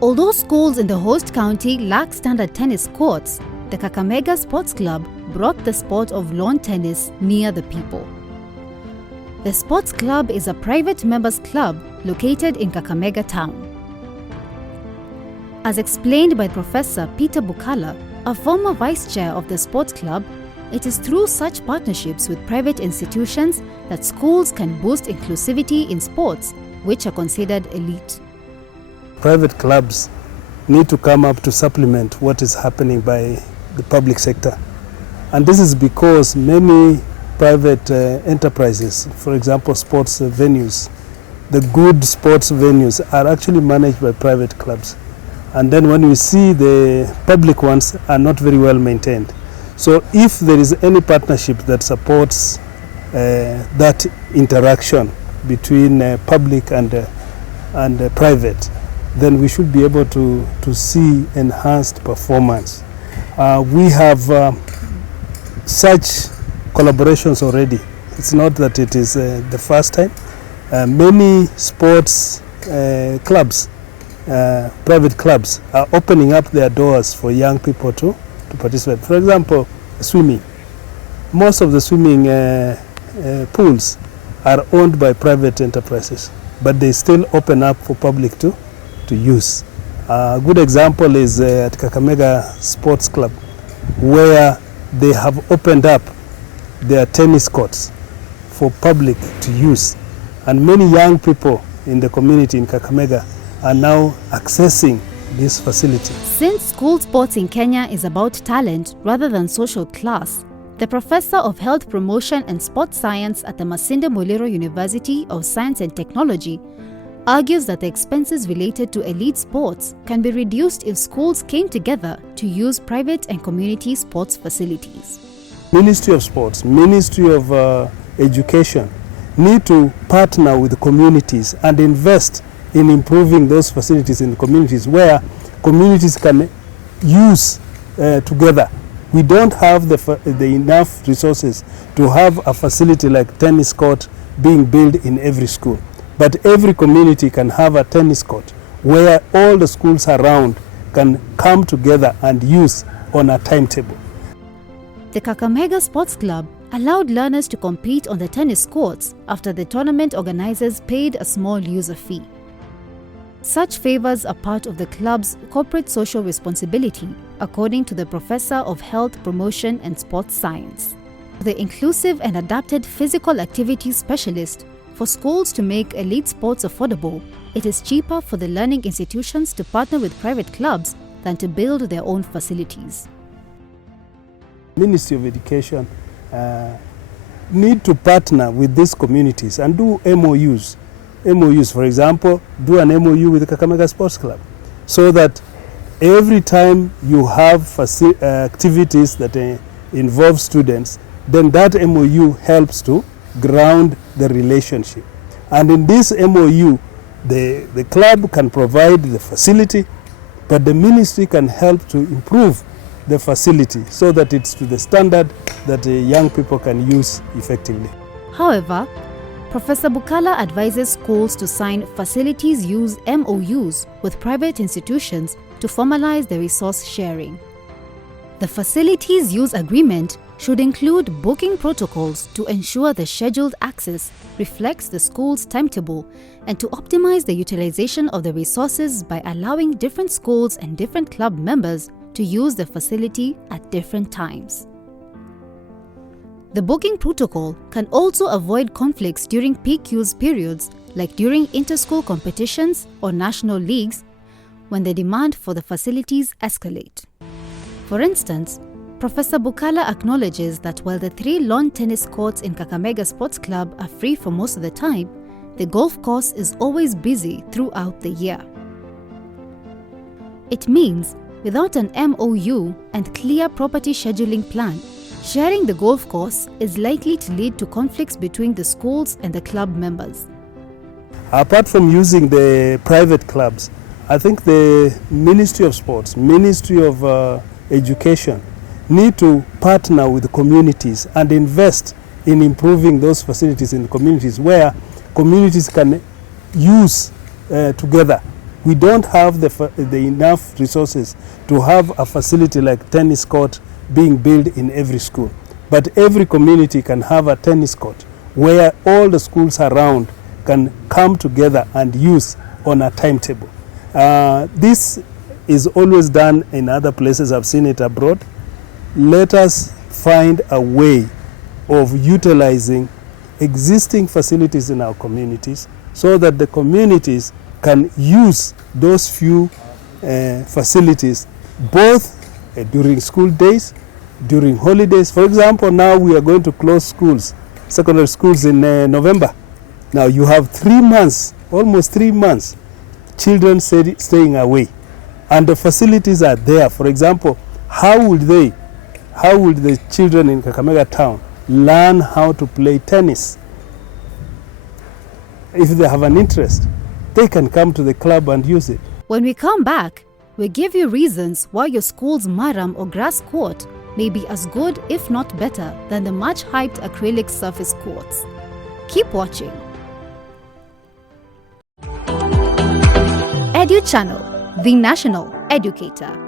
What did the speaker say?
Although schools in the host county lack standard tennis courts, the Kakamega Sports Club brought the sport of lawn tennis near the people. The sports club is a private members club located in Kakamega town. As explained by Professor Peter Bukhala, a former vice chair of the sports club, it is through such partnerships with private institutions that schools can boost inclusivity in sports, which are considered elite. Private clubs need to come up to supplement what is happening by the public sector. And this is because many private enterprises, for example sports venues, the good sports venues are actually managed by private clubs. And then when we see the public ones are not very well maintained. So if there is any partnership that supports that interaction between public and private, then we should be able to see enhanced performance. We have such collaborations already. It's not that it is the first time. Many sports clubs, private clubs, are opening up their doors for young people to participate. For example, swimming. Most of the swimming pools are owned by private enterprises, but they still open up for public to use. A good example is at Kakamega Sports Club, where they have opened up their tennis courts for public to use. And many young people in the community in Kakamega are now accessing this facility. Since school sports in Kenya is about talent rather than social class, the Professor of Health Promotion and Sports Science at the Masinde Muliro University of Science and Technology argues that the expenses related to elite sports can be reduced if schools came together to use private and community sports facilities. Ministry of Sports, Ministry of Education need to partner with the communities and invest in improving those facilities in the communities where communities can use together. We don't have the enough resources to have a facility like tennis court being built in every school. But every community can have a tennis court where all the schools around can come together and use on a timetable. The Kakamega Sports Club allowed learners to compete on the tennis courts after the tournament organizers paid a small user fee. Such favors are part of the club's corporate social responsibility, according to the Professor of Health Promotion and Sports Science. The inclusive and adapted physical activity specialist, for schools to make elite sports affordable, it is cheaper for the learning institutions to partner with private clubs than to build their own facilities. Ministry of Education need to partner with these communities and do MOUs. MOUs, for example, do an MOU with the Kakamega Sports Club, so that every time you have activities that involve students, then that MOU helps to ground the relationship. And in this MOU, the club can provide the facility, but the ministry can help to improve the facility so that it's to the standard that young people can use effectively. However, Professor Bukhala advises schools to sign facilities use MOUs with private institutions to formalize the resource sharing. The facilities use agreement should include booking protocols to ensure the scheduled access reflects the school's timetable and to optimize the utilization of the resources by allowing different schools and different club members to use the facility at different times. The booking protocol can also avoid conflicts during peak use periods, like during inter-school competitions or national leagues, when the demand for the facilities escalate. For instance, Professor Bukhala acknowledges that while the 3 lawn tennis courts in Kakamega Sports Club are free for most of the time, the golf course is always busy throughout the year. It means, without an MOU and clear property scheduling plan, sharing the golf course is likely to lead to conflicts between the schools and the club members. Apart from using the private clubs, I think the Ministry of Sports, Ministry of Education need to partner with the communities and invest in improving those facilities in the communities where communities can use together. We don't have the enough resources to have a facility like tennis court being built in every school. But every community can have a tennis court where all the schools around can come together and use on a timetable. This is always done in other places. I've seen it abroad. Let us find a way of utilizing existing facilities in our communities so that the communities can use those few facilities both during school days, during holidays. For example, now we are going to close schools, secondary schools in November. Now you have 3 months, almost 3 months, children staying away, and the facilities are there. For example, how would the children in Kakamega town learn how to play tennis? If they have an interest, they can come to the club and use it. When we come back, we give you reasons why your school's maram or grass court may be as good, if not better, than the much-hyped acrylic surface courts. Keep watching. Edu Channel, the national educator.